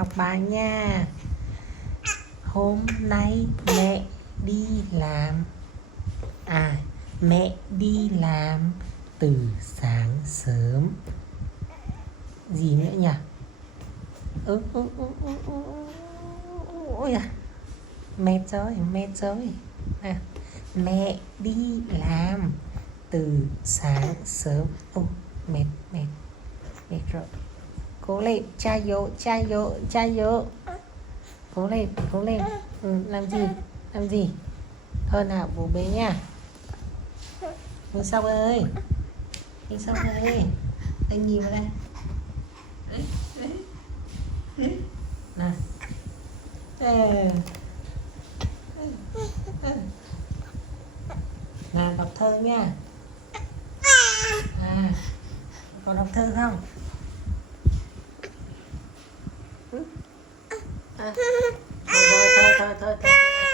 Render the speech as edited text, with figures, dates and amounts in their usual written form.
học bài nha. Hôm nay mẹ đi làm. Mẹ đi làm từ sáng sớm. Gì nữa nhỉ? Ôi à, mệt rồi. Mẹ đi làm từ sáng sớm. Mệt rồi. Cố lên, chai vô. Cố lên. Làm gì? Thôi nào, bố bế nha. Minh Song ơi, anh nhìn vào đây. Nào. Nào, đọc thơ nha. Còn đọc thơ không? Thôi.